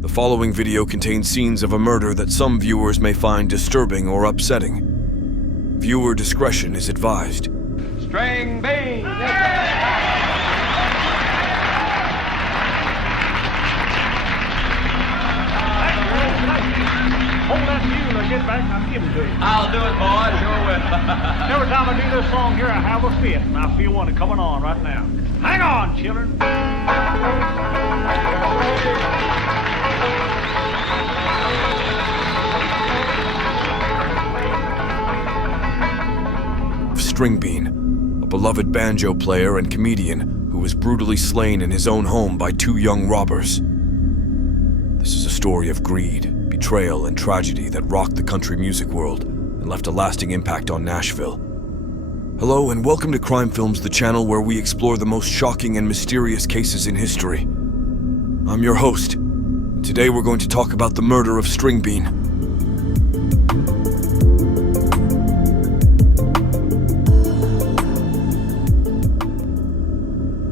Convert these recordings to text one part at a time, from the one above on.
The following video contains scenes of a murder that some viewers may find disturbing or upsetting. Viewer discretion is advised. Stringbean! Hold that tune or get back and I'll give it to you. I'll do it, boy. Sure will. Every time I do this song here, I have a fit, and I feel one coming on right now. Hang on, children. Stringbean, a beloved banjo player and comedian who was brutally slain in his own home by two young robbers. This is a story of greed, betrayal, and tragedy that rocked the country music world and left a lasting impact on Nashville. Hello and welcome to Crime Films, the channel where we explore the most shocking and mysterious cases in history. I'm your host, and today we're going to talk about the murder of Stringbean.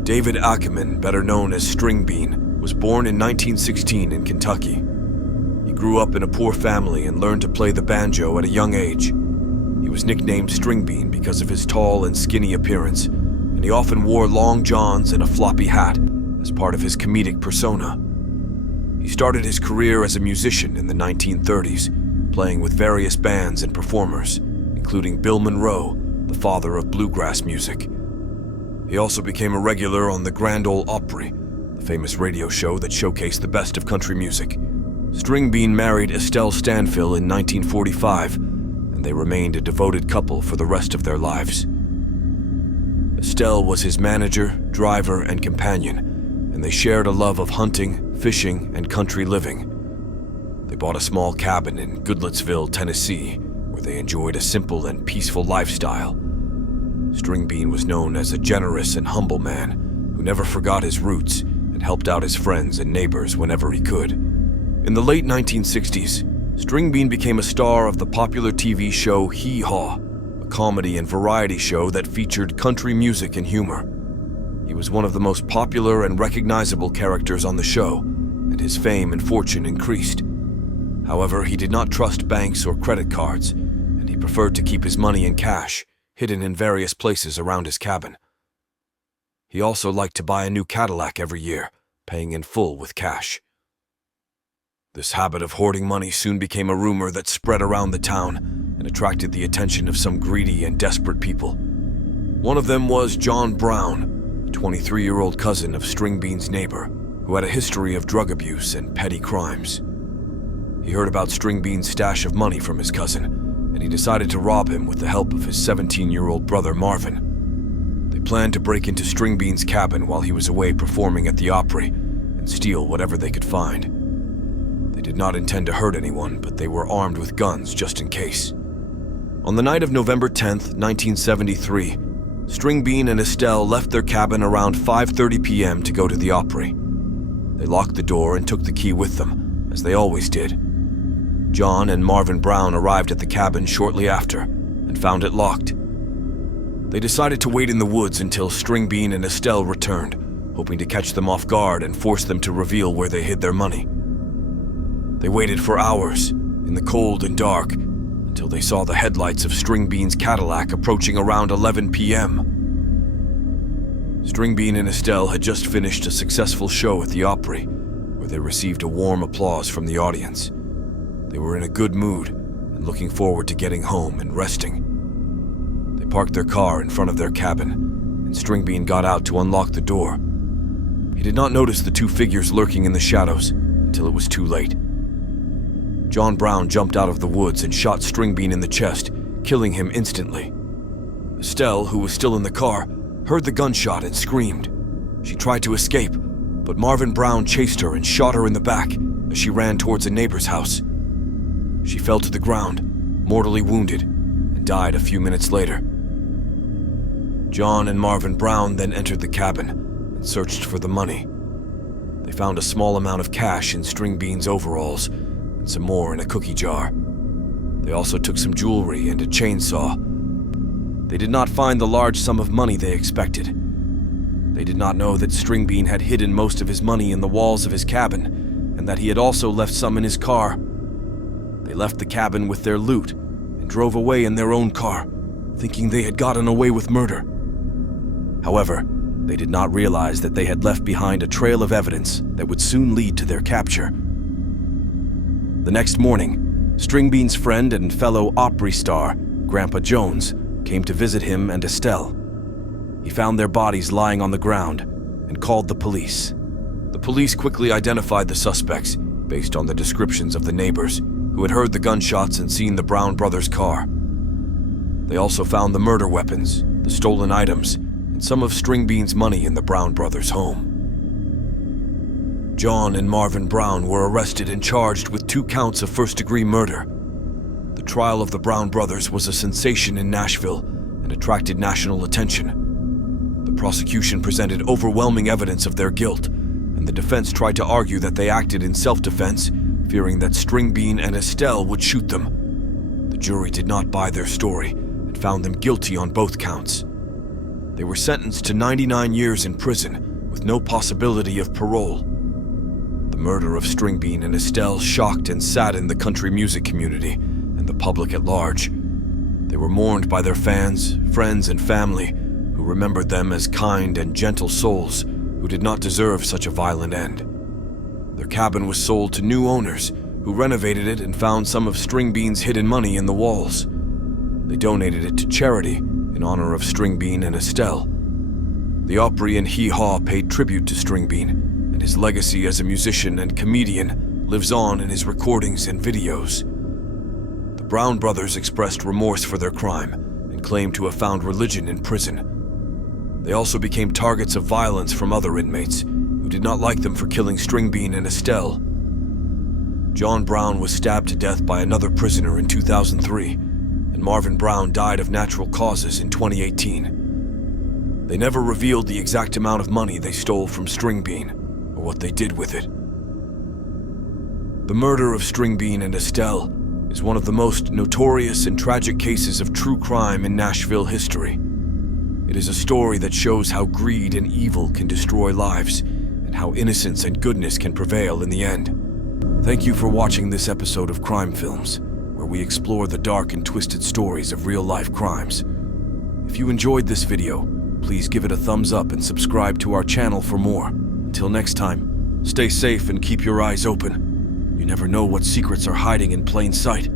David Ackerman, better known as Stringbean, was born in 1916 in Kentucky. He grew up in a poor family and learned to play the banjo at a young age. He was nicknamed Stringbean because of his tall and skinny appearance, and he often wore long johns and a floppy hat as part of his comedic persona. He started his career as a musician in the 1930s, playing with various bands and performers, including Bill Monroe, the father of bluegrass music. He also became a regular on the Grand Ole Opry, the famous radio show that showcased the best of country music. Stringbean married Estelle Stanfill in 1945, and they remained a devoted couple for the rest of their lives. Estelle was his manager, driver, and companion, and they shared a love of hunting, fishing, and country living. They bought a small cabin in Goodlettsville, Tennessee, where they enjoyed a simple and peaceful lifestyle. Stringbean was known as a generous and humble man who never forgot his roots and helped out his friends and neighbors whenever he could. In the late 1960s, Stringbean became a star of the popular TV show Hee Haw, a comedy and variety show that featured country music and humor. He was one of the most popular and recognizable characters on the show, and his fame and fortune increased. However, he did not trust banks or credit cards, and he preferred to keep his money in cash, hidden in various places around his cabin. He also liked to buy a new Cadillac every year, paying in full with cash. This habit of hoarding money soon became a rumor that spread around the town and attracted the attention of some greedy and desperate people. One of them was John Brown, a 23-year-old cousin of Stringbean's neighbor, who had a history of drug abuse and petty crimes. He heard about Stringbean's stash of money from his cousin, and he decided to rob him with the help of his 17-year-old brother Marvin. They planned to break into Stringbean's cabin while he was away performing at the Opry and steal whatever they could find. They did not intend to hurt anyone, but they were armed with guns just in case. On the night of November 10th, 1973, Stringbean and Estelle left their cabin around 5:30 p.m. to go to the Opry. They locked the door and took the key with them, as they always did. John and Marvin Brown arrived at the cabin shortly after and found it locked. They decided to wait in the woods until Stringbean and Estelle returned, hoping to catch them off guard and force them to reveal where they hid their money. They waited for hours, in the cold and dark, until they saw the headlights of Stringbean's Cadillac approaching around 11 p.m. Stringbean and Estelle had just finished a successful show at the Opry, where they received a warm applause from the audience. They were in a good mood and looking forward to getting home and resting. They parked their car in front of their cabin, and Stringbean got out to unlock the door. He did not notice the two figures lurking in the shadows until it was too late. John Brown jumped out of the woods and shot Stringbean in the chest, killing him instantly. Estelle, who was still in the car, heard the gunshot and screamed. She tried to escape, but Marvin Brown chased her and shot her in the back as she ran towards a neighbor's house. She fell to the ground, mortally wounded, and died a few minutes later. John and Marvin Brown then entered the cabin and searched for the money. They found a small amount of cash in Stringbean's overalls and some more in a cookie jar. They also took some jewelry and a chainsaw. They did not find the large sum of money they expected. They did not know that Stringbean had hidden most of his money in the walls of his cabin, and and that he had also left some in his car. They left the cabin with their loot and drove away in their own car, thinking they had gotten away with murder. However, they did not realize that they had left behind a trail of evidence that would soon lead to their capture. The next morning, Stringbean's friend and fellow Opry star, Grandpa Jones, came to visit him and Estelle. He found their bodies lying on the ground and called the police. The police quickly identified the suspects based on the descriptions of the neighbors who had heard the gunshots and seen the Brown brothers' car. They also found the murder weapons, the stolen items, and some of Stringbean's money in the Brown brothers' home. John and Marvin Brown were arrested and charged with 2 counts of first-degree murder. The trial of the Brown brothers was a sensation in Nashville and attracted national attention. The prosecution presented overwhelming evidence of their guilt, and the defense tried to argue that they acted in self-defense, fearing that Stringbean and Estelle would shoot them. The jury did not buy their story and found them guilty on both counts. They were sentenced to 99 years in prison with no possibility of parole. The murder of Stringbean and Estelle shocked and saddened the country music community and the public at large. They were mourned by their fans, friends, and family, who remembered them as kind and gentle souls who did not deserve such a violent end. Their cabin was sold to new owners, who renovated it and found some of Stringbean's hidden money in the walls. They donated it to charity in honor of Stringbean and Estelle. The Opry and Hee Haw paid tribute to Stringbean, and his legacy as a musician and comedian lives on in his recordings and videos. The Brown brothers expressed remorse for their crime and claimed to have found religion in prison. They also became targets of violence from other inmates who did not like them for killing Stringbean and Estelle. John Brown was stabbed to death by another prisoner in 2003, and Marvin Brown died of natural causes in 2018. They never revealed the exact amount of money they stole from Stringbean or what they did with it. The murder of Stringbean and Estelle is one of the most notorious and tragic cases of true crime in Nashville history. It is a story that shows how greed and evil can destroy lives, and how innocence and goodness can prevail in the end. Thank you for watching this episode of Crime Films, where we explore the dark and twisted stories of real-life crimes. If you enjoyed this video, please give it a thumbs up and subscribe to our channel for more. Until next time, stay safe and keep your eyes open. You never know what secrets are hiding in plain sight.